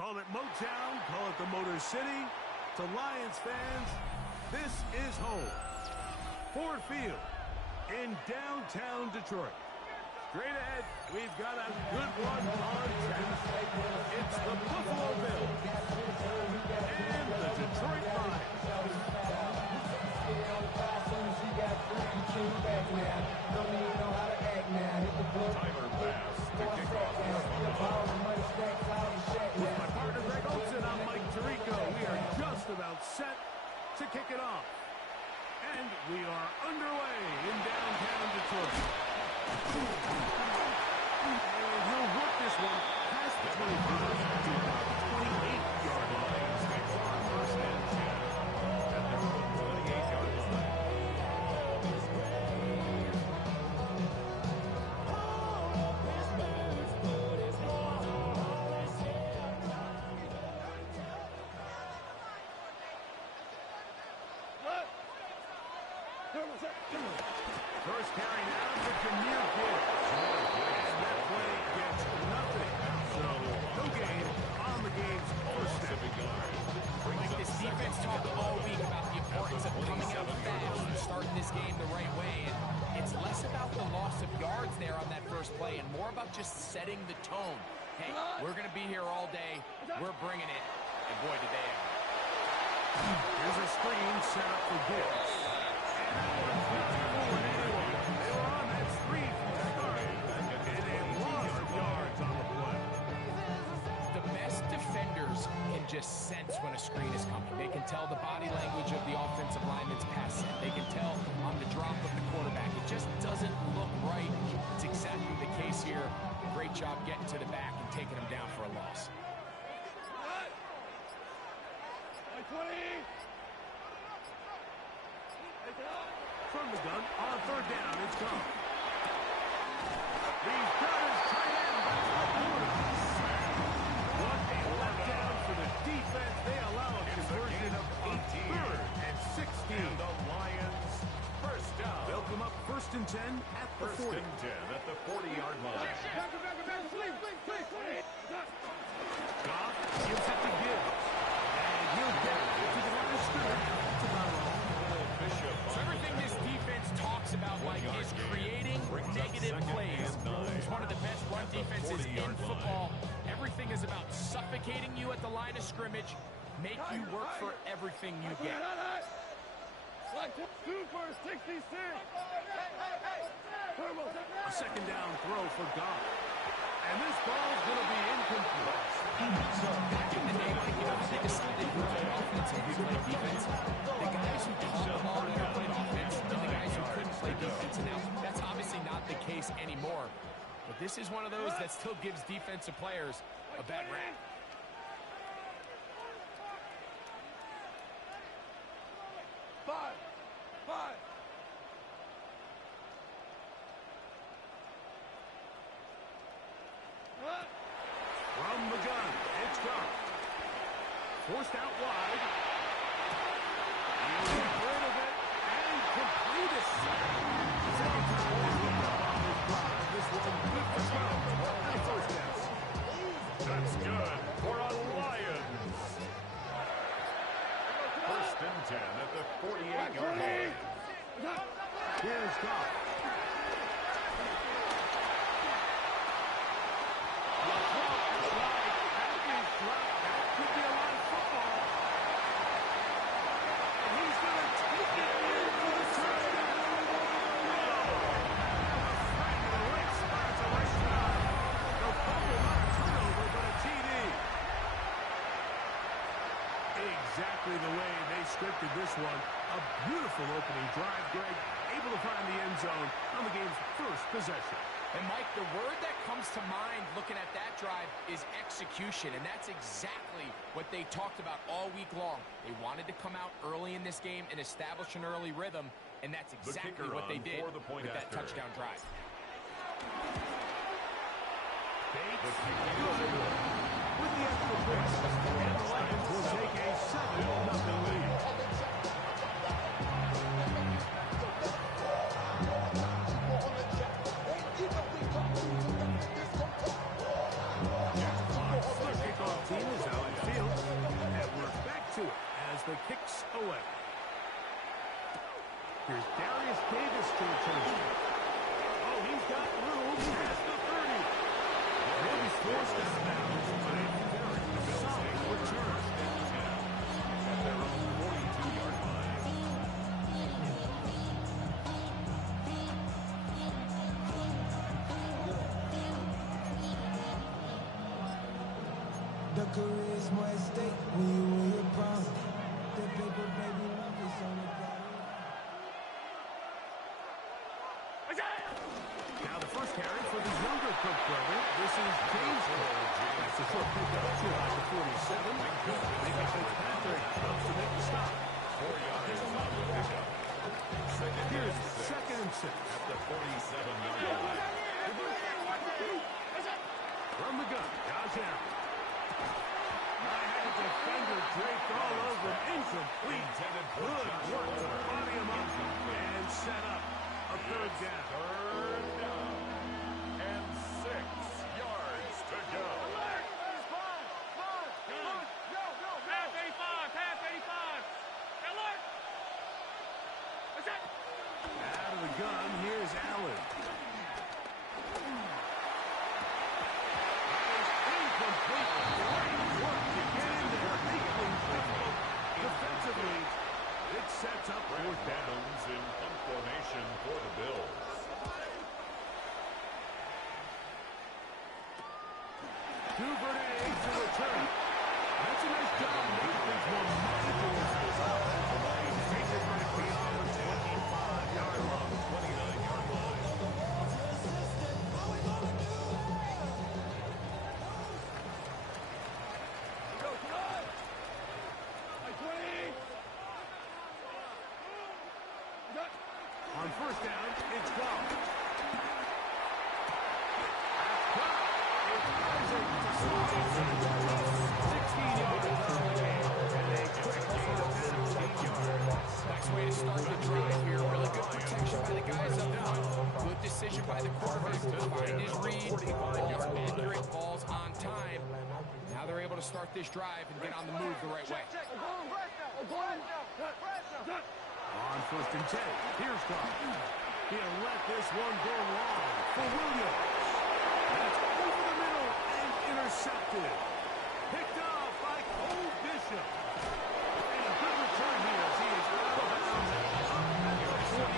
Call it Motown, call it the Motor City. To Lions fans, this is home. Ford Field in downtown Detroit. Straight ahead, we've got a good one on tap. It's the Buffalo Bills and the Detroit Lions. Tyler Bass to kick off. With my partner Greg Olson, I'm Mike Tirico. We are just about set to kick it off. And we are underway in downtown Detroit. And he'll work this one past the 25 to about the 28-yard line. First and 10 at their own 28-yard line. First carry now for Jameer Gibbs. And that play gets nothing. So no gain on the game's doorstep. Like this defense talked all week about the importance of coming out fast and starting this game the right way. And it's less about the loss of yards there on that first play and more about just setting the tone. Hey, we're going to be here all day. We're bringing it. And boy, did they ever. Here's a screen set up for Gibbs. They were on that screen from the start. And they lost yards on the play. The best defenders can just sense when a screen is coming. They can tell the body language of the offensive lineman's pass set. They can tell on the drop of the quarterback. It just doesn't look right. It's exactly the case here. Great job getting to the back and taking him down for a loss. From the gun, on third down, it's gone. He's got his tight end back to the corner. What a letdown for the defense. They allow a conversion of 3rd and 16. And the Lions first down. They'll come up 1st and 10 at the 40. First and 10 at the 40-yard line. Goff gives it to Gibbs. And he'll get it to the line of scrimmage. That's about all. So everything this defense talks about, Mike, is creating negative plays. It's one of the best run defenses in football. Everything is about suffocating you at the line of scrimmage, make you work for everything you get. A second down throw for Goff. And this ball's going to be incomplete. Back in the day, Mike, you know, they decided who played offense and who played defense. The guys who caught the ball never played offense, and the guys who couldn't play defense. And now that's obviously not the case anymore. But this is one of those that still gives defensive players a bad rap. From the gun, it's Goff. Forced out wide. He'll get rid of it and complete it. Second time he's looked up on this drive. This one good for 12. And a first down. That's good for a Lions. First and 10 at the 48-yard line. Here's Goff. Exactly the way they scripted this one. A beautiful opening drive, Greg. Able to find the end zone on the game's first possession. And, Mike, the word that comes to mind looking at that drive is execution, and that's exactly what they talked about all week long. They wanted to come out early in this game and establish an early rhythm, and that's exactly what they did with that touchdown drive. Bates, good. With the extra point, and the Lions will take a 7-0 lead. The kickoff team is out The career is more at stake when you win your prime. The paper, baby, it's on the block. Now the first carry for the younger Cook brother. This is James Cook. That's a short pickup to about the 47. Maybe Fitzpatrick comes to make the stop. 4 yards on the pickup. Here's second and 6. At the 47-yard line. From the gun, Josh Allen. I had a defender draped all over him. Incomplete. Good work to body him up and set up a third down. Third down. And 6 yards to go. Out of the gun, here's Allen. Incomplete. Great work to get in there. Equally difficult defensively. It sets up fourth down. Downs in punt formation for the Bills. Duvernay to return. That's a nice job making things more manageable for this offense. The Lions take it right beyond the 25-yard line. 29-yard line. On first down, it's gone. It's Isaac to slide inside the 16 yards on the game. And a quick gain of 15 yards. Nice way to start the drive here. Really good protection by the guys up front. Good decision by the quarterback to find his read. Balls accurate, balls on time. Now they're able to start this drive and get on the move the right way. On first and 10, here's Goff. He'll let this one go long for Williams. That's over the middle and intercepted. Picked off by Cole Bishop. And a good return here as he is out of bounds at the 45.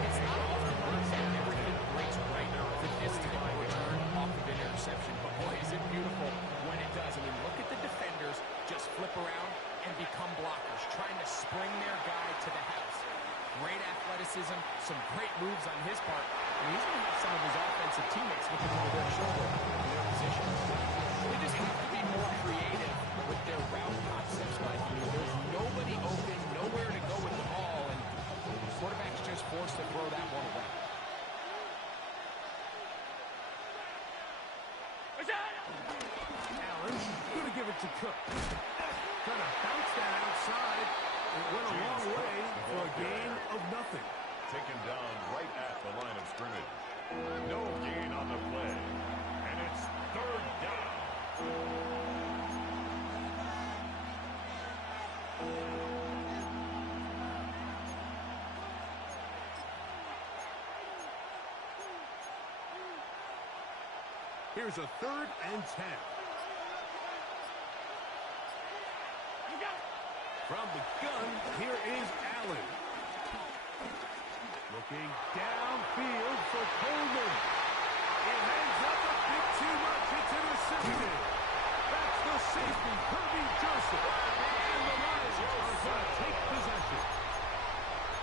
It's not often that everything breaks right for this type of return off of an interception. But boy, is it beautiful when it does. I mean, look at the defenders just flip around and become blockers, trying to spring their guy to the house. Great athleticism, some great moves on his part. And he's going to have some of his offensive teammates looking over their shoulder in their position. They just have to be more creative with their route concepts, Mike. I mean, there's nobody open, nowhere to go with the ball, and the quarterback's just forced to throw that one away. Allen going to give it to Cook. Trying to bounce that outside. It went a long way for a gain of nothing. Taken down right at the line of scrimmage. No gain on the play. And it's third down. Here's a third and 10. From the gun, here is Allen. Looking downfield for Coleman. It hangs up a bit too much. It's intercepted. That's the safety, Kirby Joseph. And the Lions are going to take possession.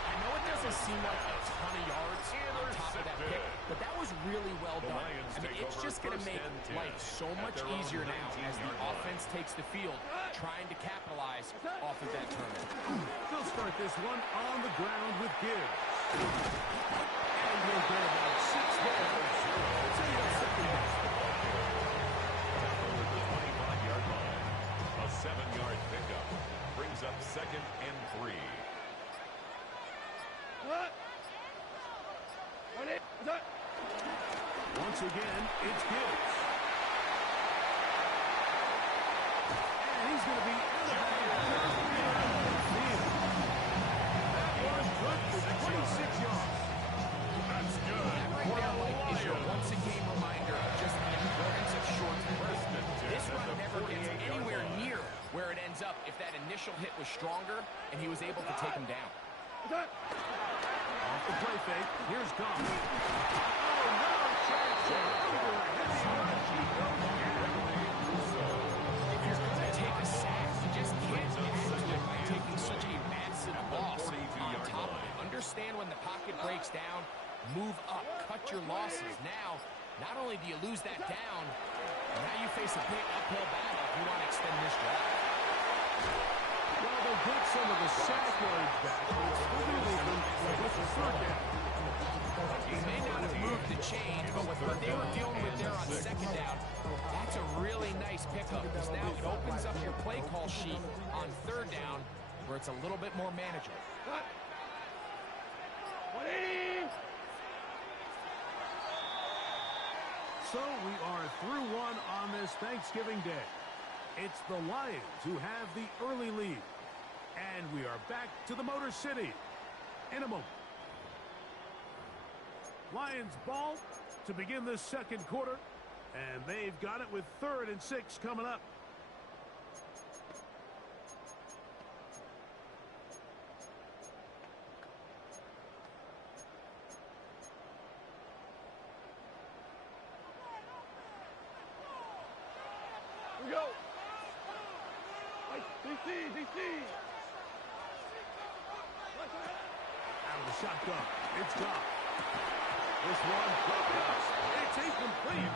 I know it doesn't seem like a ton of yards on top of that pick, but that was really well done. I mean, it's just going to make life so much easier now as the offense takes the field, trying to capitalize off of that turnover. They'll start this one on the ground with Gibbs. And we'll get about 6 there. It's a second down. Tackle at the 25-yard line. A 7-yard pickup. Brings up 2nd and 3. Once again, it's Gibbs. And he's going to be elevated first down the field. That was good for 26 yards. That's good. That right there, Mike, is your once-a-game reminder of just the importance of short field. This run never gets anywhere near where it ends up if that initial hit was stronger and he was able to take him down. Off the play fake, here's Goff. Oh, no chance. Over a heavy rush. He goes down. Move up, cut your losses. Now, not only do you lose that down, now you face a big uphill battle if you want to extend this drive. Well, they'll get some of the sack yards back. It's still going to leave them with the third down. He may not have moved the chain, but with what they were dealing with there on second down, that's a really nice pickup because now it opens up your play call sheet on third down where it's a little bit more manageable. So we are through one on this Thanksgiving Day. It's the Lions who have the early lead. And we are back to the Motor City in a moment. Lions ball to begin this second quarter. And they've got it with 3rd and 6 coming up. We go. DC. Out of the shotgun. It's gone. This one dropped out. It's incomplete.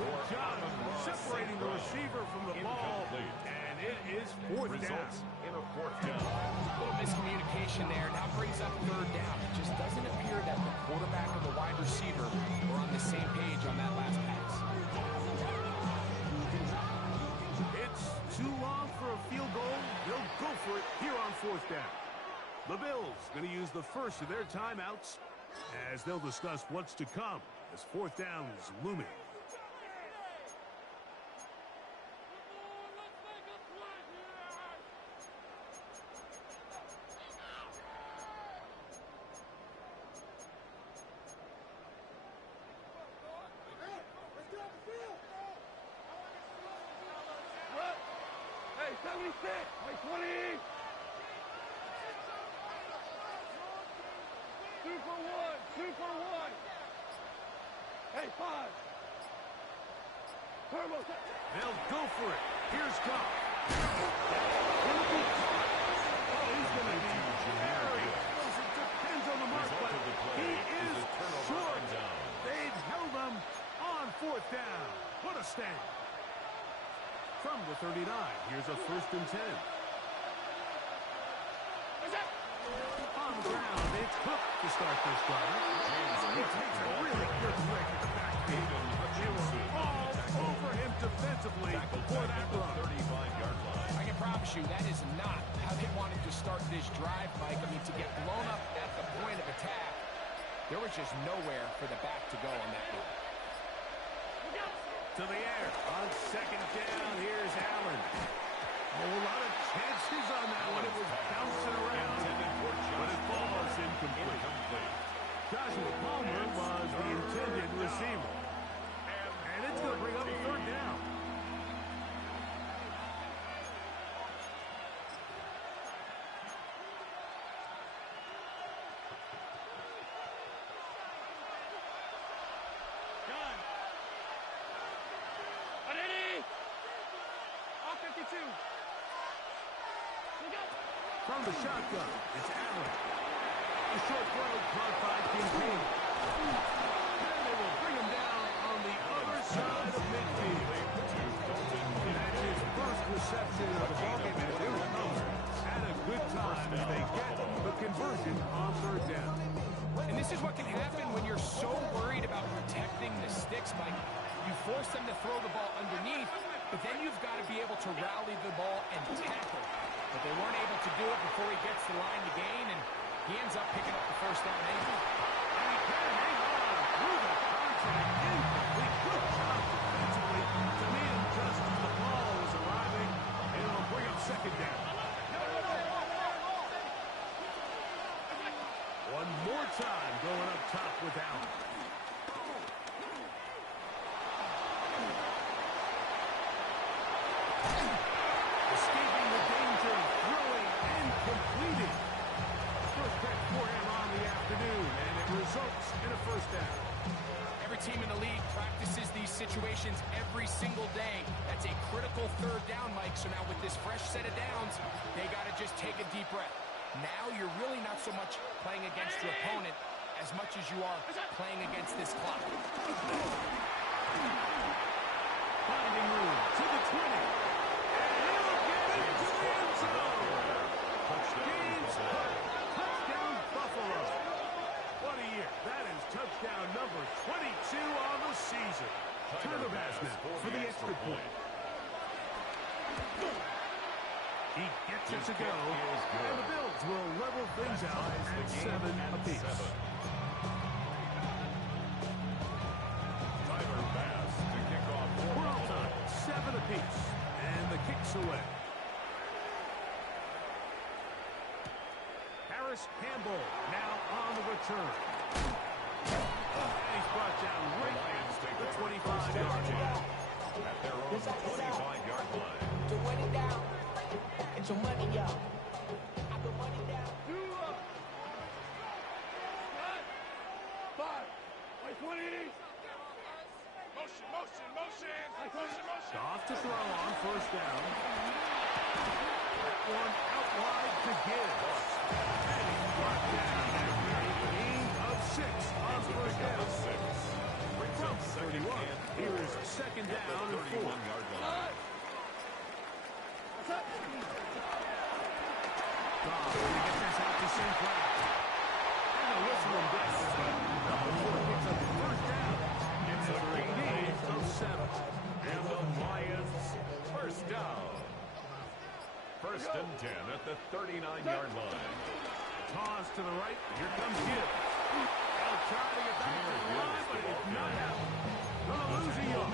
Good job separating the receiver from the ball. And it is 4th down. In a 4th down. A little miscommunication there. Now brings up 3rd down. It just doesn't appear that the quarterback and the wide receiver were on the same page on that last pass. It's too long for a field goal. They'll go for it here on 4th down. The Bills going to use the first of their timeouts as they'll discuss what's to come as 4th down is looming. Hey, 76, hey, 20. 2 for 1. Hey, 5. Turbo. They'll go for it. Here's Goff. Will be caught. Oh, he's going to be very close. It depends on the mark, but he is short. They've held him on 4th down. What a stand. From the 39, here's a 1st and 10. On the ground, it's Cook to start this drive. He takes a really good lick at the backfield. They were all over him defensively before that run. 35-yard line. I can promise you that is not how they wanted to start this drive, Mike. I mean, to get blown up at the point of attack, there was just nowhere for the back to go on that run. To the air. On 2nd down, here's Allen. A lot of chances on that one. It was bouncing around, but it falls incomplete. Joshua Palmer was the intended receiver. And it's going to bring up 3rd down. From the shotgun, it's Allen. A short throw caught by Kincaid. And they will bring him down on the other side of midfield. That's his first reception of the ballgame, and here it comes at a good time as they get the conversion on 3rd down. And this is what can happen when you're so worried about protecting the sticks, Mike. You force them to throw the ball underneath, but then you've got to be able to rally the ball and tackle. But they weren't able to do it before he gets the line to gain, and he ends up picking up the 1st down anyway. And he can hang on through the contact. Incomplete. Good job defensively to meet him just as the ball was arriving, and it'll bring up 2nd down. One more time going up top with Allen. Escaping the danger of throwing and completing. First catch for him on the afternoon, and it results in a 1st down. Every team in the league practices these situations every single day. That's a critical 3rd down, Mike. So now with this fresh set of downs, they got to just take a deep breath. Now you're really not so much playing against your opponent as much as you are playing against this clock. Finding room to the 20. And he'll get into the end zone. Gains touchdown Buffalo. What a year. That is touchdown number 22 on the season. Turn the pass now for the extra point. He gets it to go, and the Bills will level things out at 7 apiece. Tyler Bass to kick off. We're all time, 7 apiece, and the kick's away. Harris Campbell now on the return. And he's brought down right at the 25-yard line. At their own 25-yard line. To win it down. Get your money up. I put money down. 5. Like 20. Motion. Off to throw on first down. That one out wide to Gibbs. And he's brought down after a gain of 6 on first down. From 31, here is a second down and 4. Goff going to get this out to St. Cloud. And a whistle and blitz. Number 4 picks up the first down. It's a gain of 7. And the Lions first down. First and 10 at the 39-yard line. Toss to the right. Here comes Gibbs. They'll try to get back to the line, but it's not happening. Gonna lose a yard.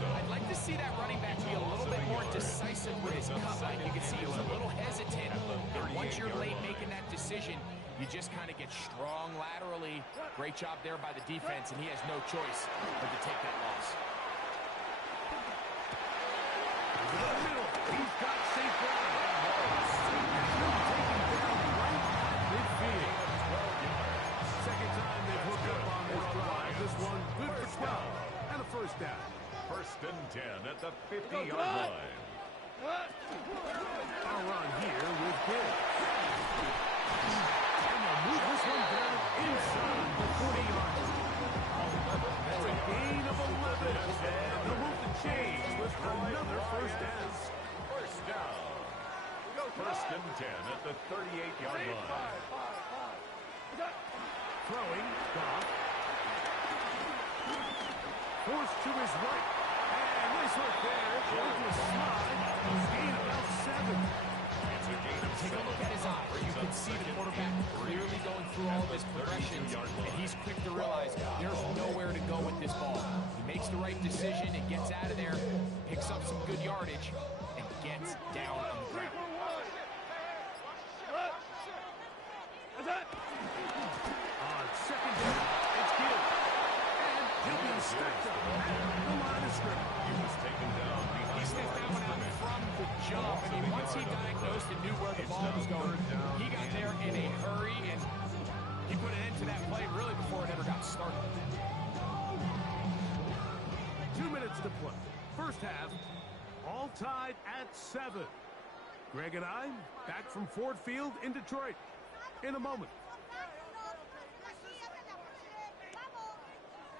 I'd like to see that running back be a little bit more decisive with his cut line. You can see he was a little hesitant. And once you're late making that decision, you just kind of get strong laterally. Great job there by the defense, and he has no choice but to take that loss. To the middle. He's got St. Cloud. Taken down right at midfield. Second time they've hooked up on this drive. This one good for 12 and a first down. First and 10 at the 50-yard line. A run here with Gibbs. And they'll move this one down inside the 40-yard line. That's a gain of 11. And they'll move the chains with another first down. First down. First and 10 at the 38-yard line. Throwing, Goff. Forced to his right. And nice work there. Going to a slide. Gain about 7. It's a gain of 7. Take a look at his eye. You can see the quarterback clearly going through all of his progressions, and he's quick to realize there's nowhere to go with this ball. He makes the right decision and gets out of there, picks up some good yardage, and gets down on the ground. On second down, it's Gibbs. And he'll be stacked up at the line of scrimmage. He was taken down He behind sniffed that one out from the jump. I mean, once he diagnosed and knew where the ball was going, he got there in a hurry, and he put an end to that play really before it ever got started. 2 minutes to play. First half, all tied at 7. Greg and I back from Ford Field in Detroit in a moment.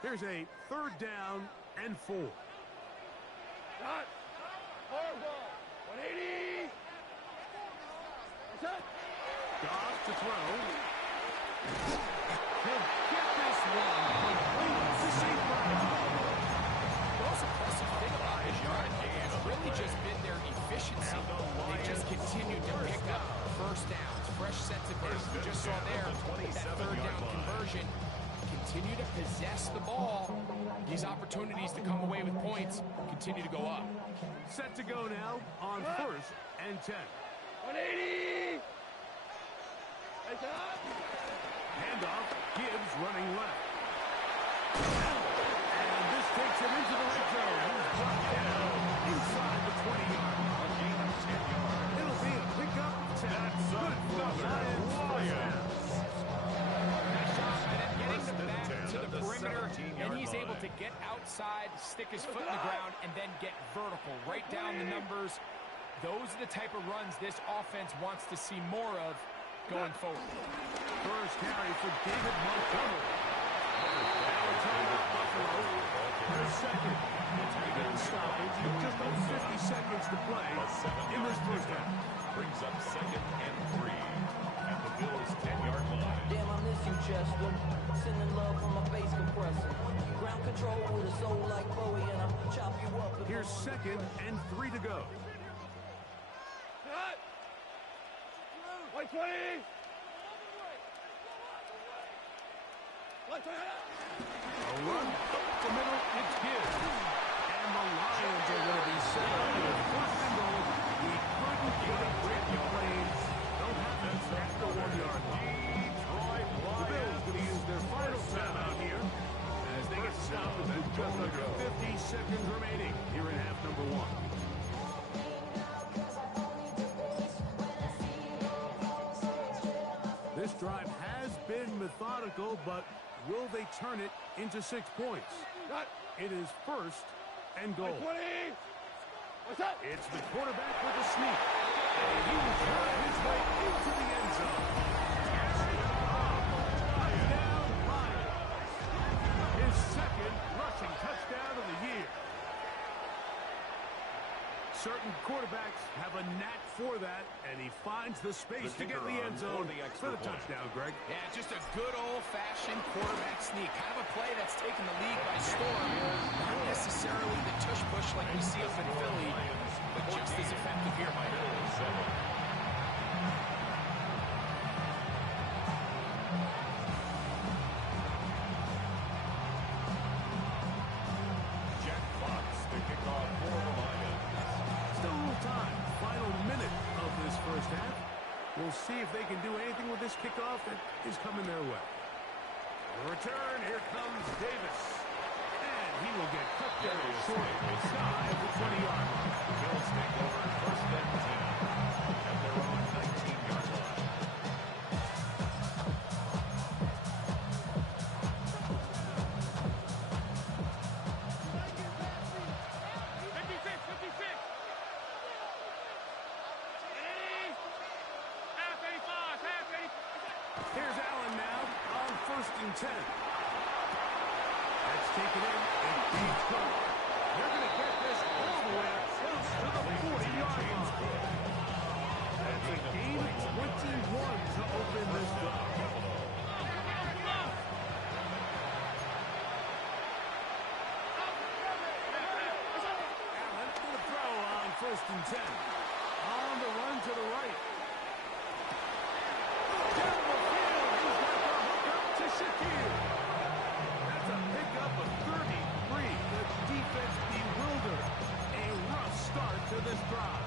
Here's a third down and 4. Hard ball. 180. Goff to throw. He'll get this one complete to St. Cloud. The most impressive thing about his yard has really just been their efficiency. They just continued to pick up first downs, fresh sets of downs. We just saw there that third down conversion. Continue to possess the ball. These opportunities to come away with points continue to go up. Set to go now on first and 10. 180. Handoff, Gibbs running left. And this takes him into the red zone. He's brought down inside the 20-yard line. a gain of 10 yards. It'll be a pickup. That's another Lions. Nice job by them getting the back to the the perimeter, 17-yard and he's able to line. get outside, stick his foot in the ground, and then get vertical. Right down the numbers. Those are the type of runs this offense wants to see more of going forward. First carry for David Montgomery. Now a timeout, Buffalo. Their second. Taking stoppage with just over 50 seconds to play in this first half. Brings up 2nd and 3 at the Bills' 10-yard line. Damn, I miss you, Chester. Sending love from my bass compressor. Ground control with a soul like Bowie, and I'll chop you up. Here's 2nd and 3 to go. Cut! White 20! White 20! A run up the middle, it's good. And the Lions are going to be set up with 1st and goal. We couldn't get a break the planes. They'll have that at the 1-yard line. The Bills going to use their final timeout here as they get stopped with just under 50 seconds remaining here in half number 1. This drive has been methodical, but will they turn it into 6 points? It is 1st and goal. 20! What's that? It's the quarterback with a sneak. And he will drive his way into the end zone. Touchdown, Lions. His 2nd rushing touchdown of the year. Certain quarterbacks have a knack for that, and he finds the space to get in the end zone for the touchdown, Greg. Yeah, just a good old-fashioned quarterback sneak. Kind of a play that's taken the league by storm. Not necessarily the tush-push like we see up in Philly, but just as effective here, Mike. Jack Fox, the kickoff for the Lions. Still a little time. Final minute of this first half. We'll see if they can do anything with this kickoff that is coming their way. The return, here comes Davis. And he will get cut down short inside the 20-yard line. The Bills take over 1st and 10 at their own 19-yard line. Here's Allen now on 1st and 10. That's taken in. It keeps going. They're going to get this all the way close to the 40-yard line. That's a gain of 21 to open this drive. Allen going to throw on 1st and 10. On the run to the right. Down the field, he's got the hook up to Shakir. That's a pickup of 33. The defense bewildered. A rough start to this drive.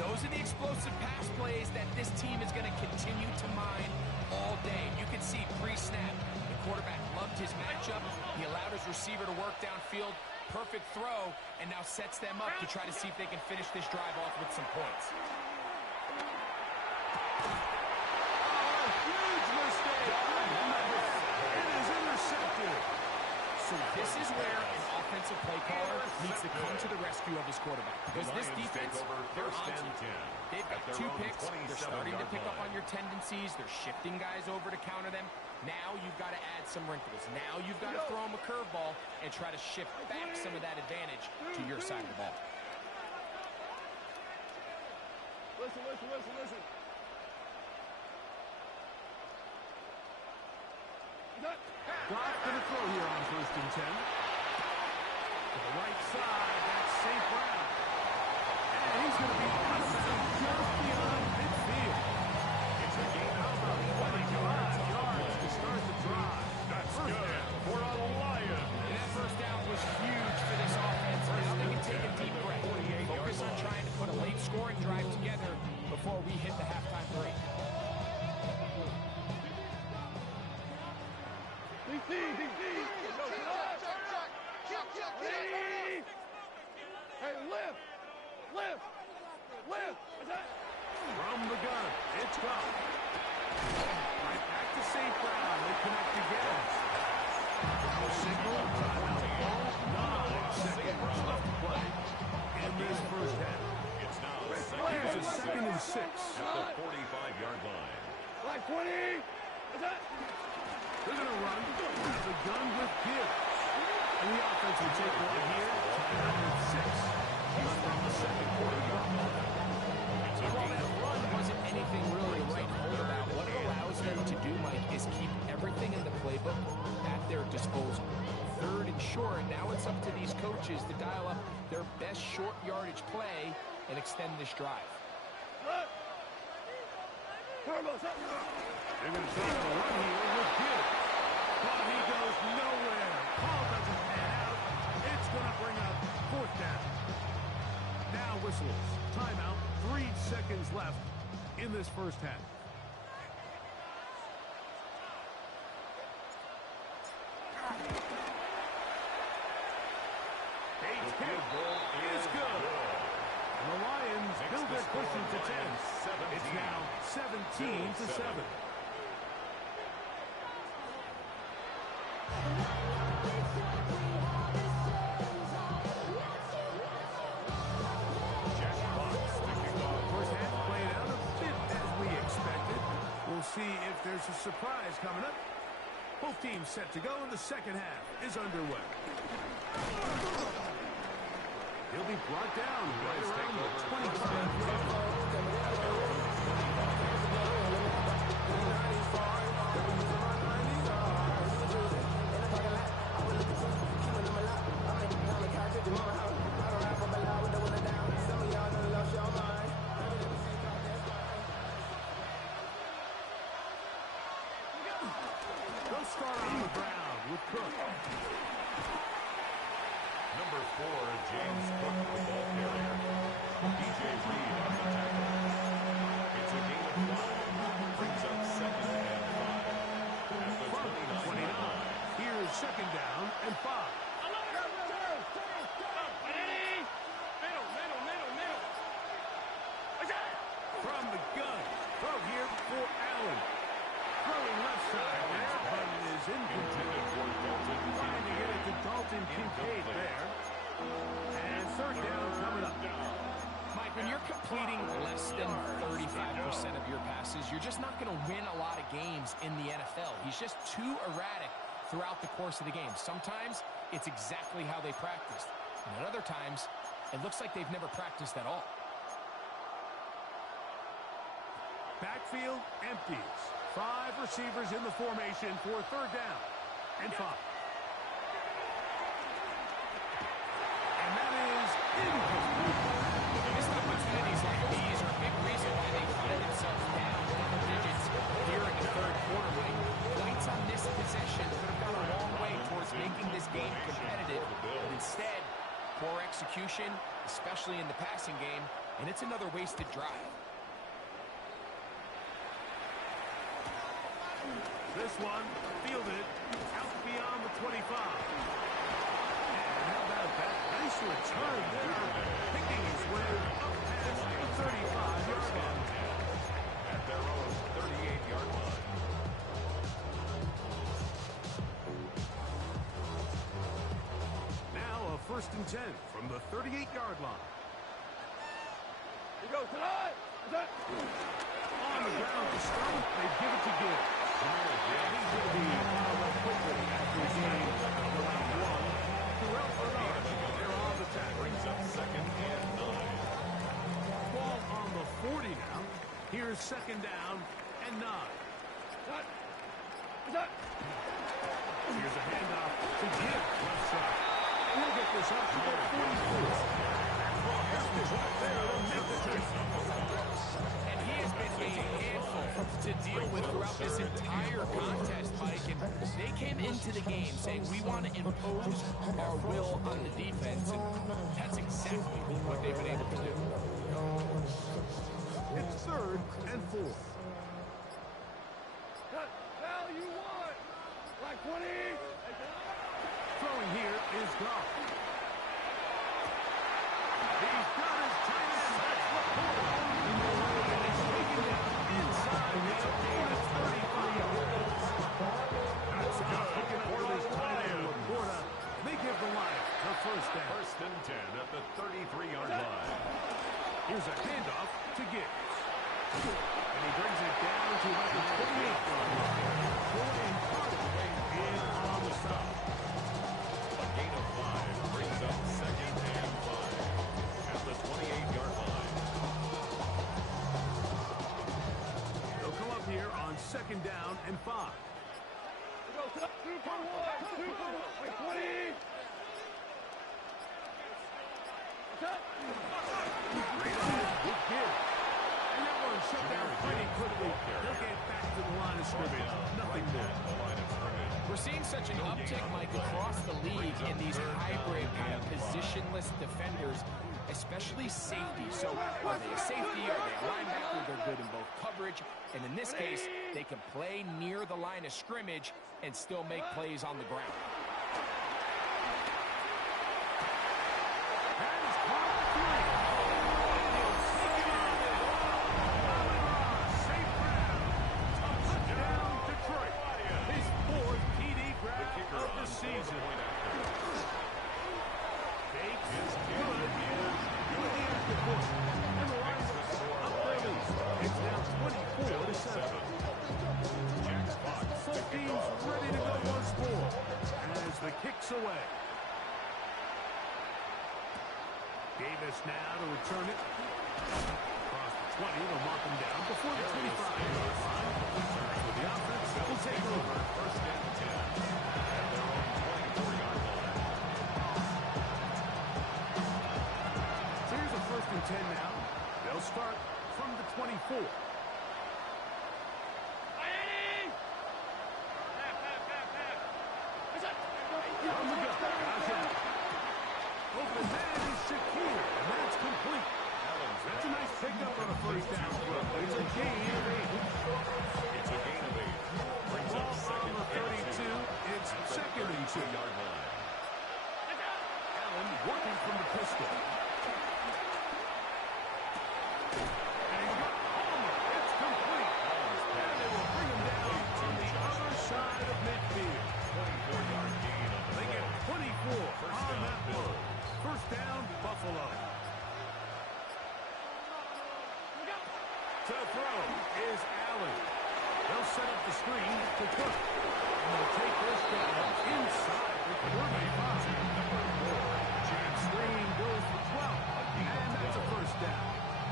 Those are the explosive pass plays that this team is going to continue to mine all day. You can see pre-snap, the quarterback loved his matchup. He allowed his receiver to work downfield. Perfect throw, and now sets them up to try to see if they can finish this drive off with some points. Huge mistake. It is intercepted. So this is where an offensive play caller needs to come to the rescue of his quarterback. Because this defense, they're on to you. They've got 2 picks. They're starting to pick up on your tendencies. They're shifting guys over to counter them. Now you've got to add some wrinkles. Now you've got to throw them a curveball and try to shift back some of that advantage to your side of the ball. Listen. Goff going to throw here on 1st and 10. To the right side, that's St. Brown. And he's going to be just beyond midfield. It's a gain of about 25 yards to start the drive. That's good for the Lions. And that first down was huge for this offense. Now they can take a deep breath. Focus on trying to put a late scoring drive together before we hit the halftime break. Hey, lift! From the gun, it's gone. Right back to St. Brown. They connect again. No signal, timeout ball, 9 seconds left to play in this first half. It's now Here's a 2nd and 6. at the 45-yard 20. What's that? They're going to run out the gun with Gibbs. And the offense will take one here. Timeout with 6. Left on the second quarter. And while that run wasn't anything really to write home about, what it allows them to do, Mike, is keep everything in the playbook at their disposal. Third and short, now it's up to these coaches to dial up their best short yardage play and extend this drive. They're going to try to run here with Gibbs. But he goes nowhere. Ball doesn't pan out. It's going to bring up fourth down. Now whistles. Timeout. 3 seconds left in this first half. Bates kick is good. And the Lions build their cushion to 10. It's now 17-7. First half played out a bit as we expected. We'll see if there's a surprise coming up. Both teams set to go, and the second half is underway. He'll be brought down right around the 25-yard line. They'll start on the ground with Cook. Number 4, James Cook, the ball carrier. DJ Reed on the tackle. It's a gain of 5. Brings up 2nd and 5. At the 29. Here's 2nd down and 5. From the gun. Throw here for Allen. Throwing left side there, but it is Intended for Dalton trying to get it to Dalton Kincaid Incomplete. there. And 3rd down coming up. Mike, when you're completing less than 35% of your passes, you're just not going to win a lot of games in the NFL. He's just too erratic throughout the course of the game. Sometimes it's exactly how they practiced. And at other times, it looks like they've never practiced at all. Backfield empties. 5 receivers in the formation for 3rd down and 5. And that is incomplete. Missed opportunities like these are a big reason why they find themselves down double digits here in the 3rd quarter. Mike, points on this possession could have gone a long way towards making this game competitive. But instead, poor execution, especially in the passing game, and it's another wasted drive. This one fielded out beyond the 25. And how about that? Nice return there. Picking his way up past the 35-yard line. At their own 38-yard line. Now a 1st and 10 from the 38-yard line. He goes tonight. What's that? On the ground to start. They give it to Gibbs. Yeah, he's going to be fouled up quickly after the game around 1. Throughout Bernard, they're on the tackle. Brings up 2nd and 9. Ball on the 40 now. Here's 2nd down and 9. What's that? Here's a handoff to Gibbs left side. And he'll get this up to the 44. And he has been a handful to deal with throughout this entire contest, Mike. And they came into the game saying, we want to impose our will on the defense. And that's exactly what they've been able to do. It's 3rd and 4. Now you want. Like 20. Throwing here is Goff. He's got his tight end. That's what and he's taken down inside. It's a gain of 35. That's good. Picking up with his tight end, Laporta. They give the line the 1st down. 1st and 10 at the 33-yard line. Here's a handoff to Gibbs. And he brings it down to about the 28-yard line. Pulling part of the way in on the stop. A gain of 5 brings up 2nd and 5 at the 28-yard line. They'll come up here on 2nd down and 5. Super one, super like 20. Good give. And that one shut down pretty quickly. They'll get back to the line of scrimmage. Nothing more. We're seeing such an uptick, Mike, across the league in these hybrid kind of positionless defenders, especially safety. So are they a safety? Are they a linebacker? They're good in both coverage. And in this case, they can play near the line of scrimmage and still make plays on the ground. That is caught at 3. And he'll stick it on it. Safe grab. Touchdown, Detroit. His 4th TD grab of the season. Bates is good. With the extra point. And the Lions up their lead. It's now 24-7. Both teams ready to go once more as the kick's away. Davis now to return it. Across the 20, they'll mark him down before the 25-yard line. So the offense will take over. 1st and 10 at their own 24-yard line. So here's a 1st and 10 now. They'll start from the 24. On the go. Open man is Shakir, and that's complete. That's a nice pickup on a 1st down throw. It's a gain of 8. It's a gain of 8. Brings up Ball on 2nd the and 32. 2. It's 2nd and 2. Yard line. Allen working from the pistol. And he's got Palmer. It's complete. And they will bring him down on the other side of midfield. 24-yard gain on the They get 24 on that Bill. one. 1st down, Buffalo. To throw is Allen. They'll set up the screen to Cook. And they'll take this down inside the 35. Jet screen goes for 12. And that's a 1st down.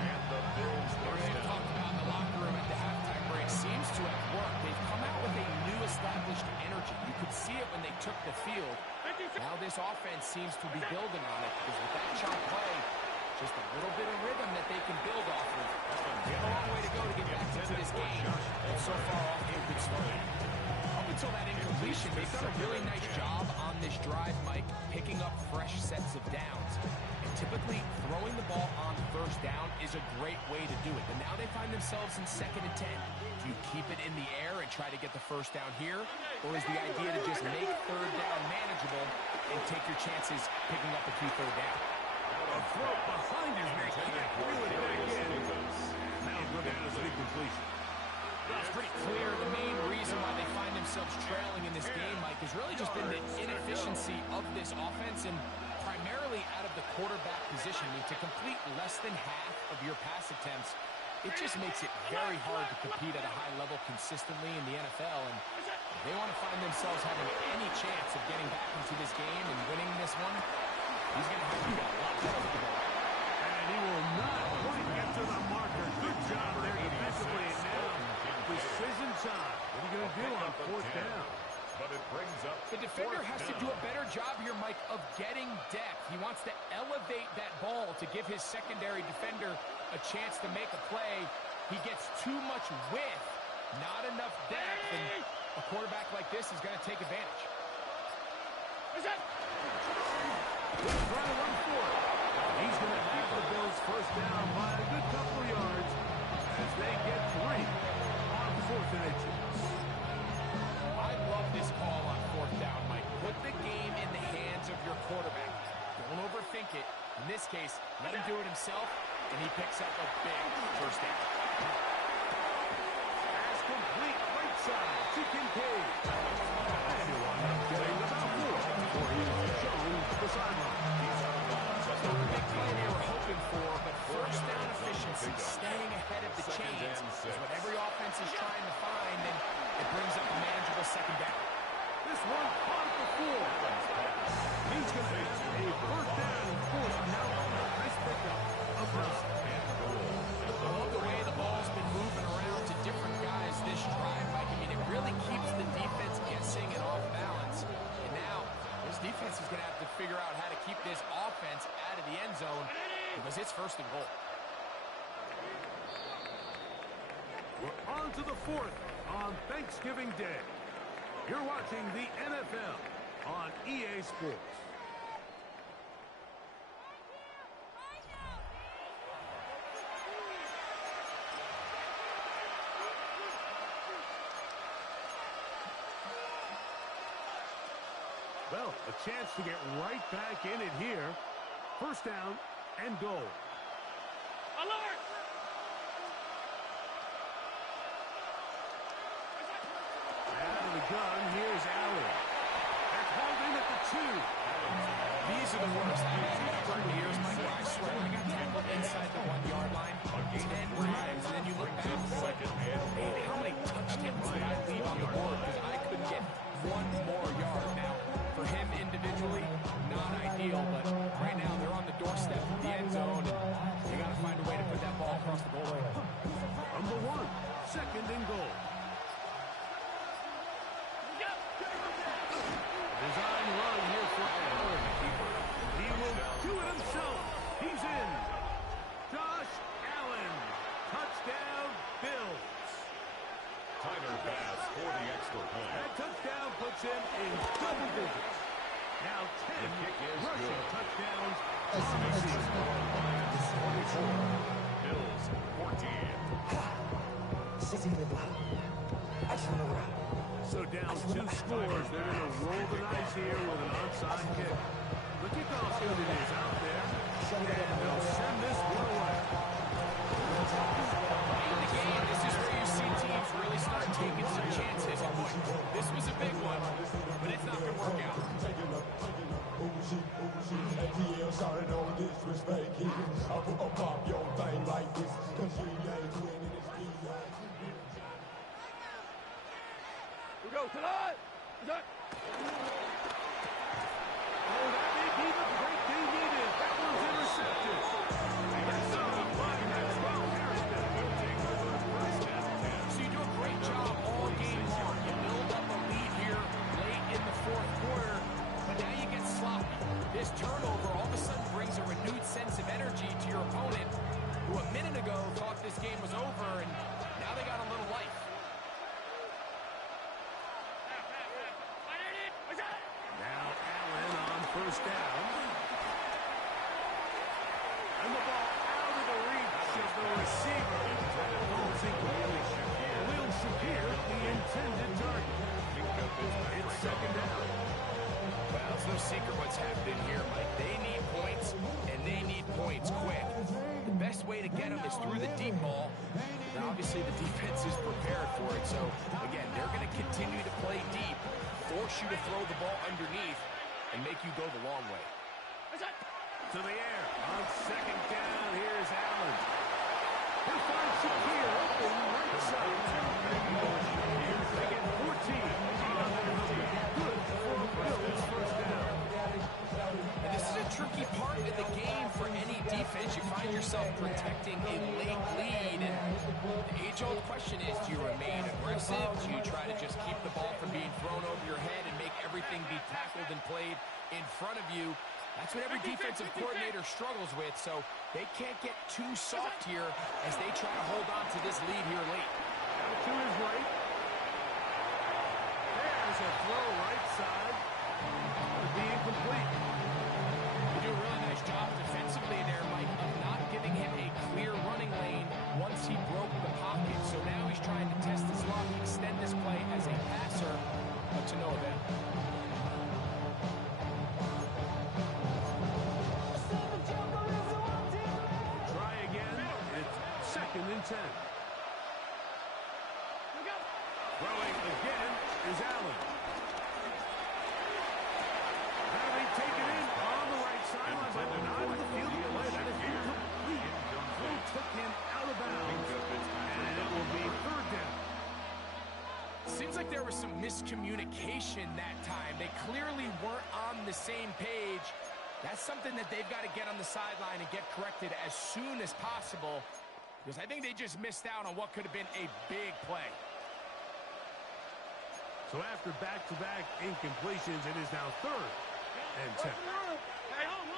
And the Bills We're going to talk about in the locker room at the halftime break. Seems to have worked. They've come out with a new established energy. You could see it when they took the field. Now this offense seems to be building on it because with that chunk play, just a little bit of rhythm that they can build off of. They have a long way to go to get back into this game. And so far off to a good start. Up until that incompletion, they've done a really nice job on this drive, Mike, picking up fresh sets of downs. And typically, throwing the ball on 1st down is a great way to do it. But now they find themselves in 2nd and 10. Do you keep it in the air and try to get the 1st down here? Or is the idea to just make 3rd down manageable and take your chances picking up a key 3rd down? A throw behind his man. Can't reel it back in. Now he'll go down as an incompletion. Well, it's pretty clear the main reason why they find themselves trailing in this game, Mike, has really just been the inefficiency of this offense and primarily out of the quarterback position. I mean, to complete less than half of your pass attempts, it just makes it very hard to compete at a high level consistently in the NFL. And if they want to find themselves having any chance of getting back into this game and winning this one, he's going to have to get a lot better with the ball. And he will not quite get to the marker. Good job there defensively. And now, decision time. What are you going to do on 4th down? But it brings up The defender has to do a better job here, Mike, of getting depth. He wants to elevate that ball to give his secondary defender a chance to make a play. He gets too much width, not enough depth, and a quarterback like this is going to take advantage. He's trying to run for it. He's going to have the Bills 1st down by a good couple of yards as they get 3 on 4th and 8. I love this call on 4th down, Mike. Put the game in the hands of your quarterback. Don't overthink it. In this case, let him do it himself, and he picks up a big 1st down. Pass complete right side to Kincaid. And he wound up getting about 4 before he was shown to the sideline. Not the big play they were hoping for, but 1st down efficiency, staying ahead of the chains is what every offense is trying to find, and it brings up a manageable second down. This one caught at the 4. He's going to have a first down and 4. Now, nice pickup of Russell. I love the way the ball's been moving around to different guys this drive, Mike. I mean, it really keeps the defense guessing and off balance. And now, this defense is going to have to figure out how to keep this offense out of the end zone because it's first and goal. We're on to the 4th on Thanksgiving Day. You're watching the NFL on EA Sports. Well, a chance to get right back in it here. First down and goal. Alert! Out of the gun, here's Allen. That's holding at the 2. These are the worst. I've ever in years, Mike, where I swear I got tackled inside the 1-yard line 10 times, and then you look back and say, man, how many touchdowns did I leave on the board because I couldn't get one more yard? Now, for him individually, not ideal, but right now they're on the doorstep of the end zone, and they got to find a way to put that ball across the goal line. From the 1, second and goal. Design run here for Allen. He will do it himself. He's in. Josh Allen. Touchdown, Bills. Tyler pass for the extra point. That touchdown puts him in double digits. Now 10 rushing touchdowns on the season. Lions 24, Bills 14. So down 2 scores, they're going to roll the dice here with an onside kick. The kickoff unit is out there, and they'll send this one away. In the game, this is where you see teams really start taking some chances. And boy, this was a big one, but it's not going to work out. We go tonight. Oh, that may be the break they needed. That one's intercepted. That's on the play. That's Rob Harrison. So you do a great job all game long. You build up a lead here late in the 4th quarter, but now you get sloppy. This turnover all of a sudden brings a renewed sense of energy to your opponent, who a minute ago thought this game was over, and now they got a little life. Now Allen on first down. And the ball out of the reach of the receiver. Will Shakir, the intended target. It's second down. Well, it's no secret what's happening here, Mike. They need points, and they need points quick. The best way to get them is through the deep ball. Now, obviously, the defense is prepared for it. So, again, they're going to continue to play deep, force you to throw the ball underneath, and make you go the long way. To the air. On second down, here's Allen. He'll find Shakir open right side. They get 14. Good for a Bills first down. And this is a tricky part of the game for any defense. You find yourself protecting a late lead. And the age-old question is, do you remain aggressive? Do you try to just keep the ball from being thrown over your head and make everything be tackled and played in front of you? That's what every defensive coordinator struggles with, so they can't get too soft here as they try to hold on to this lead here late. Out to his right. There's a throw right side. It'll be incomplete. You do a really nice job defensively there, Mike, of not giving him a clear running lane once he broke the pocket. So now he's trying to test his luck, extend this play as a passer, but to no avail. Try again. It's second and 10. Throwing again is Allen. Having taken in on the right sideline by the 9 of the field play. That is incomplete. They took him out of bounds Sounds like there was some miscommunication that time. They clearly weren't on the same page. That's something that they've got to get on the sideline and get corrected as soon as possible, because I think they just missed out on what could have been a big play. So after back-to-back incompletions, it is now 3rd and 10. Hey, hold.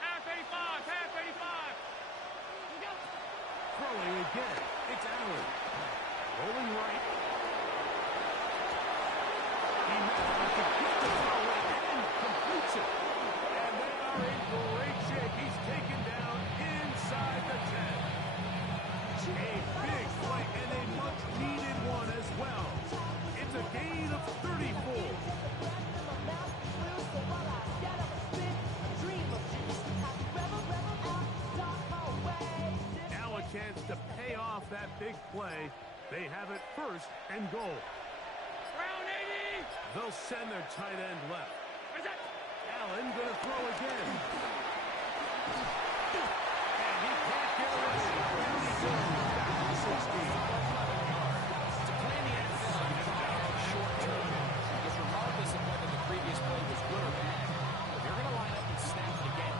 Pass 35, pass 35. Throwing again. It's Allen. Rolling right. He manages to get the throw and completes it. And they are in great shape. He's taken down inside the 10. A big play and a much-needed one as well. It's a gain of 34. Now a chance to pay off that big play. They have it 1st and goal. Round 80. They'll send their tight end left. Where's that? Allen going to throw again. And he can't get away. Down he goes. Back to 16. To play in the NFL, you just got to have short-term, because regardless of whether the previous play was good or bad, you're going to line up and snap it again.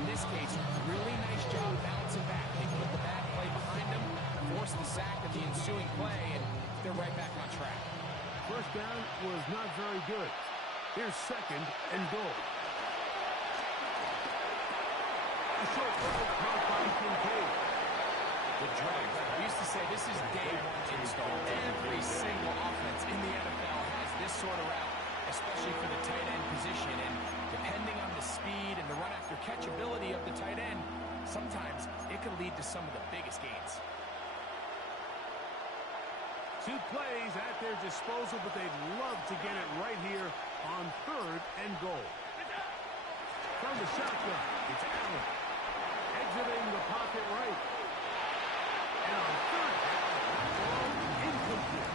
In this case, really nice job bouncing back. They put the bad play behind them, forced the sack of the ensuing play, and they're right back on track. First down was not very good. Here's 2nd and goal. A short throw caught by Kincaid. The drag. We used to say this is day one install. Every single offense in the NFL has this sort of route, especially for the tight end position. And depending on the speed and the run-after-catch ability of the tight end, sometimes it can lead to some of the biggest gains. 2 plays at their disposal, but they'd love to get it right here on 3rd and goal. From the shotgun, it's Allen. Exiting the pocket right. And on 3rd down, incomplete.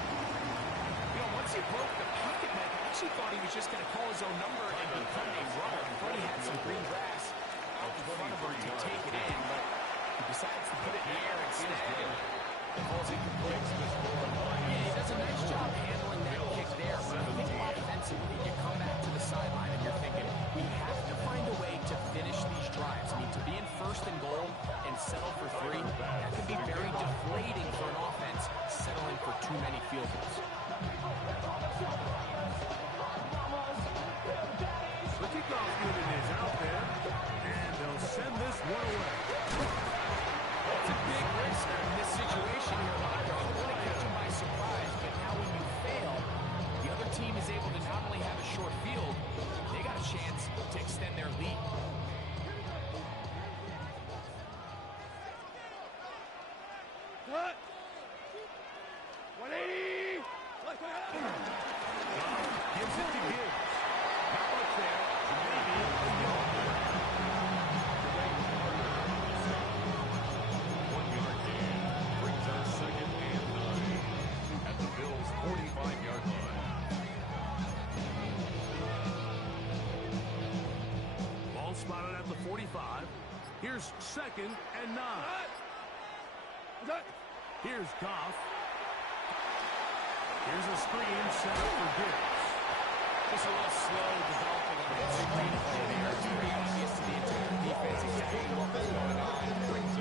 You know, once he broke the pocket, Mike, I actually thought he was just going to call his own number and become a runner. I thought he had some green grass out in front of him to take it in, but he decides to put it in the air instead and calls it complete. Yeah, he does a nice job handling that kick there, but I think offensively, you come back to the sideline and you're thinking, we have to find a way to finish these drives. I mean, to be in 1st and goal and settle for 3, that can be very deflating for an offense settling for too many field goals. The kickoff unit is out there, and they'll send this one away. It's a big risk in this situation here, Monaco. You want to catch them by surprise, but now when you fail, the other team is able to not only have a short field, they got a chance to extend their lead. What? 180. Gives it to Gibbs. Not much there. Maybe a yard. 1-yard gain brings up 2nd and 9 at the Bills' 45-yard line. Ball spotted at the 45. Here's 2nd and 9. Here's Goff. Here's a screen set up for Gibbs. Just a little slow developing on that screen play there. It's pretty obvious to the entire defense exactly what was going on.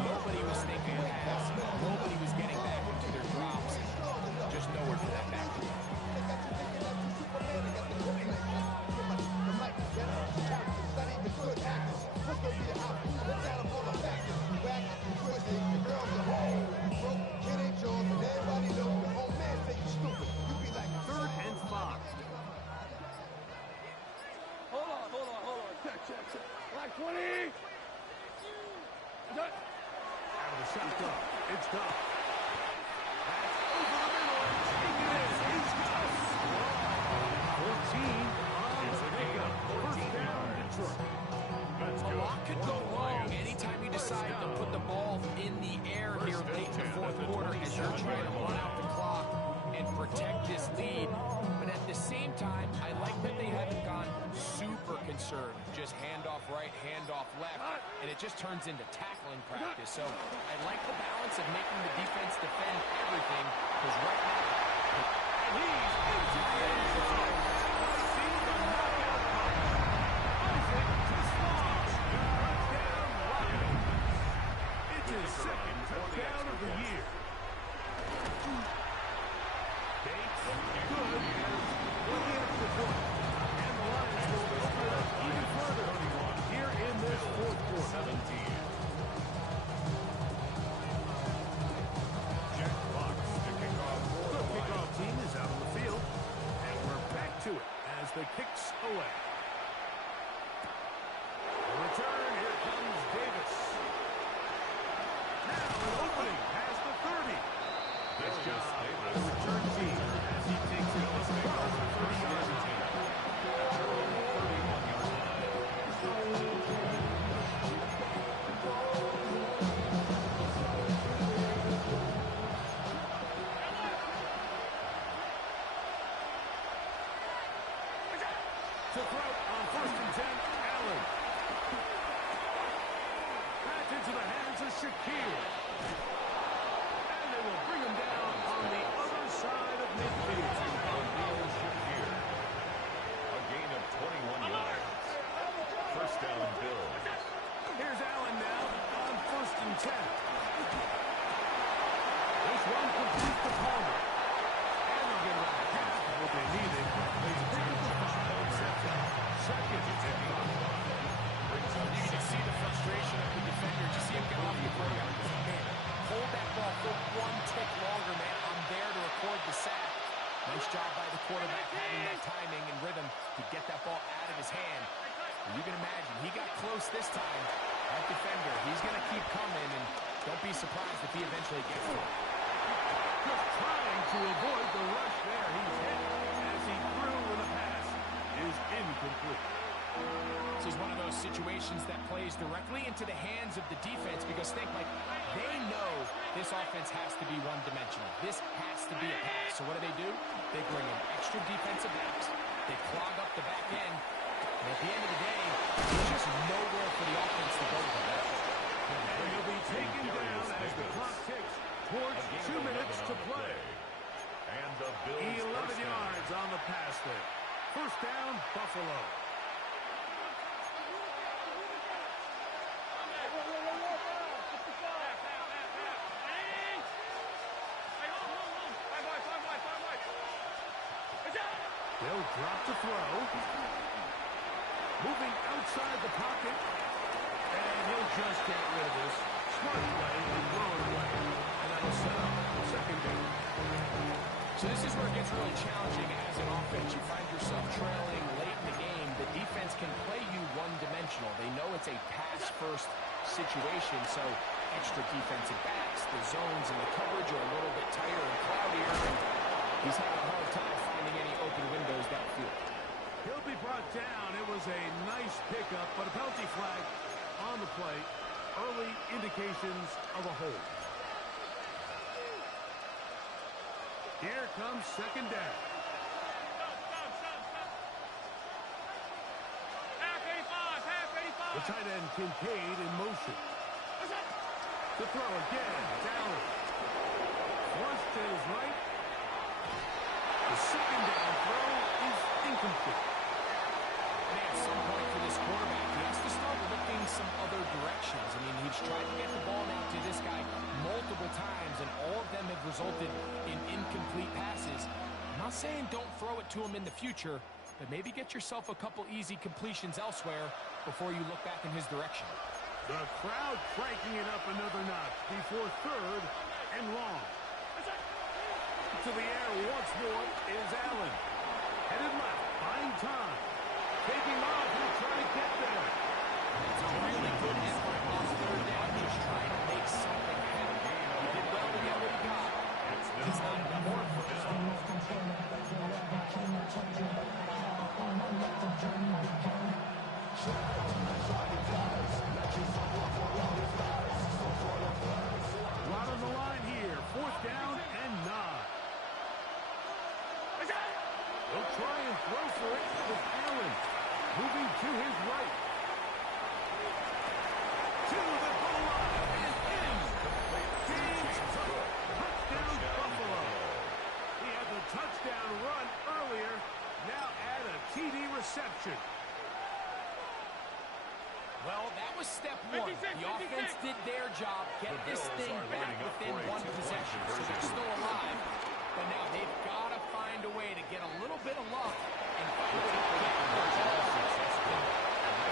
Nobody was thinking pass. Nobody was getting back into their drops. Just nowhere for that back to go. Third and 5. Hold on. Check. Like 20. Out of the shotgun. It's Goff. That's over the middle. Taking it is Goff. 14 on the pickup. First down, Detroit. A lot could go wrong anytime you decide to put the ball in the air here late in the 4th quarter as you're trying to run out the clock and protect this lead. But at the same time, I like that they haven't gone super concerned. Just handoff right, handoff left, and it just turns into tackling practice. So I like the balance of making the defense defend everything, because right now he's into the end zone. Might be the knockout punch. Isaac to Sloss. Touchdown, Lions. It's his second touchdown of the year. Bates, good, as with the extra point. And the Lions will open it up even further here in this fourth quarter. 17. Jack Fox to kick off for The the kickoff Lions. team is out on the field, and we're back to it as the kicks away. The return, here comes Davis. Now an opening past the 30. Nice job by the return team as he takes it across the 30-yard line. At your own 31-yard line. To throw on 1st and 10, Allen. Back into the hands of Shakir. And they will bring him down on the other side of midfield. Bill Shakir. A gain of 21 yards. First down, Bills. Here's Allen now on 1st and 10. This one completes to Palmer. And they'll get around half of what they needed. They pick up the 5 and set up. Second and 10. You can see the frustration of the defender. You see him get off the quarterback. Man, hold that ball for one tick longer, man. I'm there to record the sack. Nice job by the quarterback having that timing and rhythm to get that ball out of his hand. And you can imagine, he got close this time. That defender, he's going to keep coming, and don't be surprised if he eventually gets to it. Just trying to avoid the rush there. He's hit as he threw when the pass is incomplete. This is one of those situations that plays directly into the hands of the defense because think, like, they know this offense has to be one-dimensional. This has to be a pass. So what do? They bring in extra defensive backs. They clog up the back end. And at the end of the day, there's just nowhere for the offense to go with the ball. And he'll be taken down as the clock ticks towards 2 minutes to play. And the Bills 11 yards on the pass there. First down, Buffalo. They'll drop to throw. Moving outside the pocket. And he'll just get rid of this. Smart play and throw it away. And that'll set up second down. So this is where it gets really challenging as an offense. You find yourself trailing late in the game. The defense can play you one-dimensional. They know it's a pass-first situation, so extra defensive backs, the zones and the coverage are a little bit tighter and cloudier. And he's having a hard time finding any open windows downfield. He'll be brought down. It was a nice pickup, but a penalty flag on the play. Early indications of a hold. Here comes second down. The tight end Kincaid in motion. To throw again. Down. Once to his right. The second down throw is incomplete. At some point for this quarterback, he has to start looking some other directions. I mean, he's tried to get the ball out to this guy multiple times, and all of them have resulted in incomplete passes. I'm not saying don't throw it to him in the future, but maybe get yourself a couple easy completions elsewhere before you look back in his direction. The crowd cranking it up another notch before third and long. To the air once more is Allen. Headed left, buying time. Taking off, he'll try to get there. It's a really good effort on third down, just trying to make something happen. He did well to get what he got. It's not important for him. Right on the line here, fourth down and 9. He'll try and throw for it with Allen. Moving to his right. To the offense did their job, get this thing back within one possession, so they're still alive. But now they've got to find a way to get a little bit of luck and find a way to get the ball.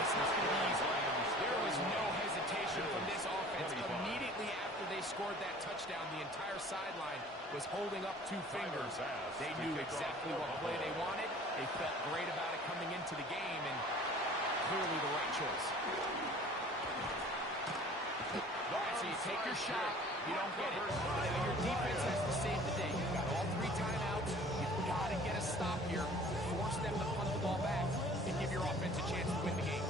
It's not going to be easy. There was no hesitation from this offense. Immediately after they scored that touchdown, the entire sideline was holding up two fingers. They knew exactly what play they wanted. They felt great about it coming into the game, and clearly the right choice. So you take your shot, you don't get it. But now your defense has to save the day. You've got all 3 timeouts. You've got to get a stop here, force them to punt the ball back, and give your offense a chance to win the game.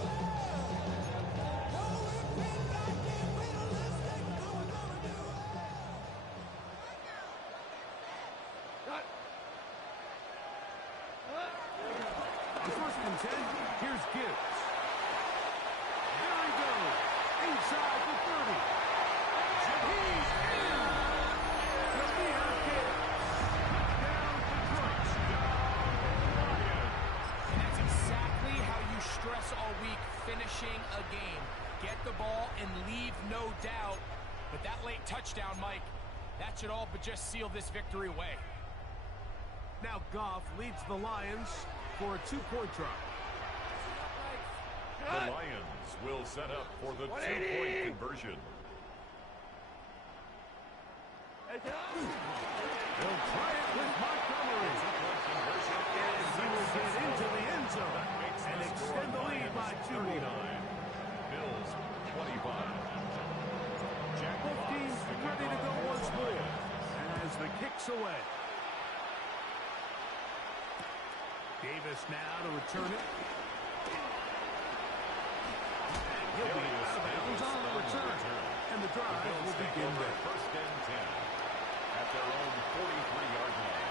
The first and 10, here's Gibbs. There he goes, inside the 30. He's in! Jameer Gibbs. Touchdown, Detroit. And that's exactly how you stress all week, finishing a game. Get the ball and leave no doubt. But that late touchdown, Mike, that should all but just seal this victory away. Now Goff leads the Lions for a 2-point try. The Lions will set up for the 2-point conversion. They'll try it with Montgomery. And he will get into the end zone and extend the lead by 2 more. Bills 25. Both teams ready to go once more as the kick's away. Davis now to return it. And he'll be out of bounds on the return. And the drive will begin there. First and 10 at their own 43-yard line.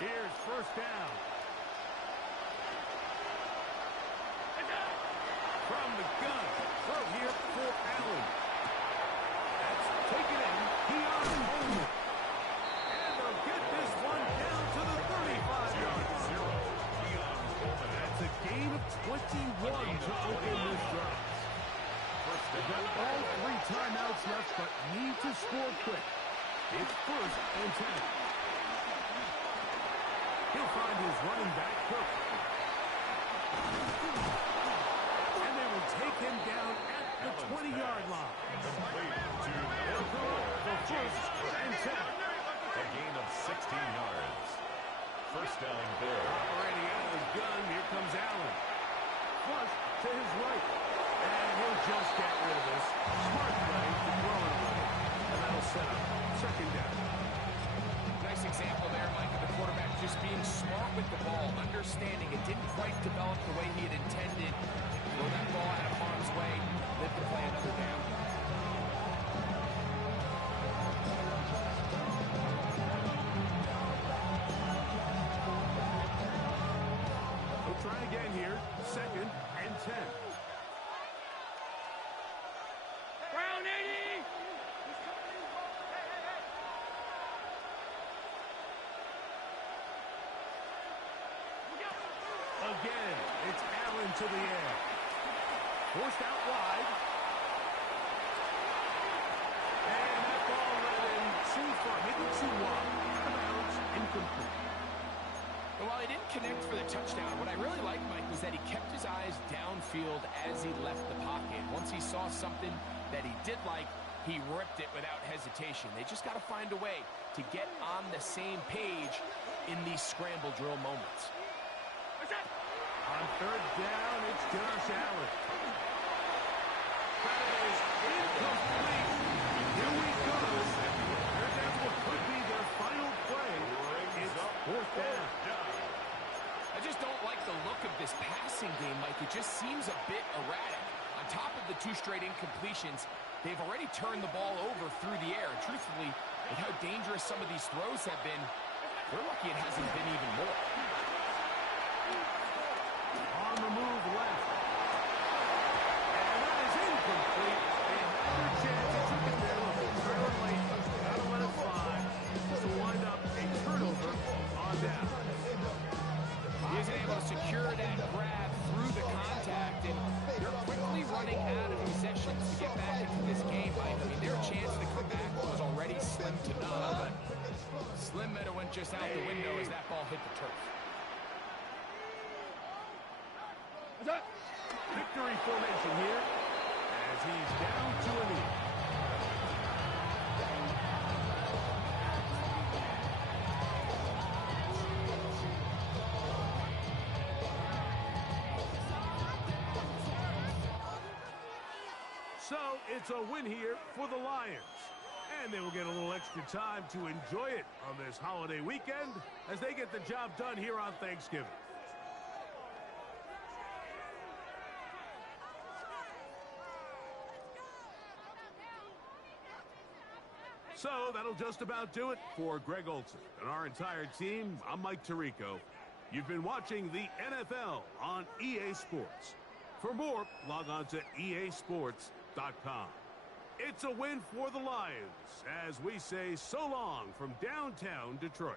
Here's first down. From the gun. Throw here for Allen. That's taken in. Keon Holman. And they'll get this one down to the 35-yard line. That's a gain of 21 to open this drive. They've got all 3 timeouts left, but need to score quick. It's first and 10. He'll find his running back, Cook. And they will take him down at the 20-yard line. They'll go up for first and 10. A gain of 16 yards. First down, Bill. Operating out of his gun, here comes Allen. Flush to his right. And he'll just get rid of this. Smart play to throw it away. And that'll set up second down. Nice example there, Mike, of the quarterback just being smart with the ball, understanding it didn't quite develop the way he had intended. Throw that ball out of harm's way, live to play another down. We'll try again here. Second and 10. Brown 80! Again, it's Allen to the air. Forced out wide. And that ball led in too far, maybe too wide. Out incomplete. But while he didn't connect for the touchdown, what I really liked, Mike, was that he kept his eyes downfield as he left the pocket. Once he saw something that he did like, he ripped it without hesitation. They just got to find a way to get on the same page in these scramble drill moments. On third down, it's Josh Allen. That is incomplete. Here we go. And that's what could be their final play. It's fourth down. I just don't like the look of this passing game, Mike. It just seems a bit erratic. On top of the 2 straight incompletions, they've already turned the ball over through the air. And truthfully, with how dangerous some of these throws have been, they're lucky it hasn't been even more. On the move left. And that is incomplete. They had their chance. They took it there. Trailing late. Gotta let it fly. This will wind up a turnover just out the window as that ball hit the turf. Victory formation here as he's down to a knee. So it's a win here for the Lions. And they will get a little extra time to enjoy it on this holiday weekend as they get the job done here on Thanksgiving. So that'll just about do it for Greg Olson and our entire team. I'm Mike Tirico. You've been watching the NFL on EA Sports. For more, log on to easports.com. It's a win for the Lions as we say so long from downtown Detroit.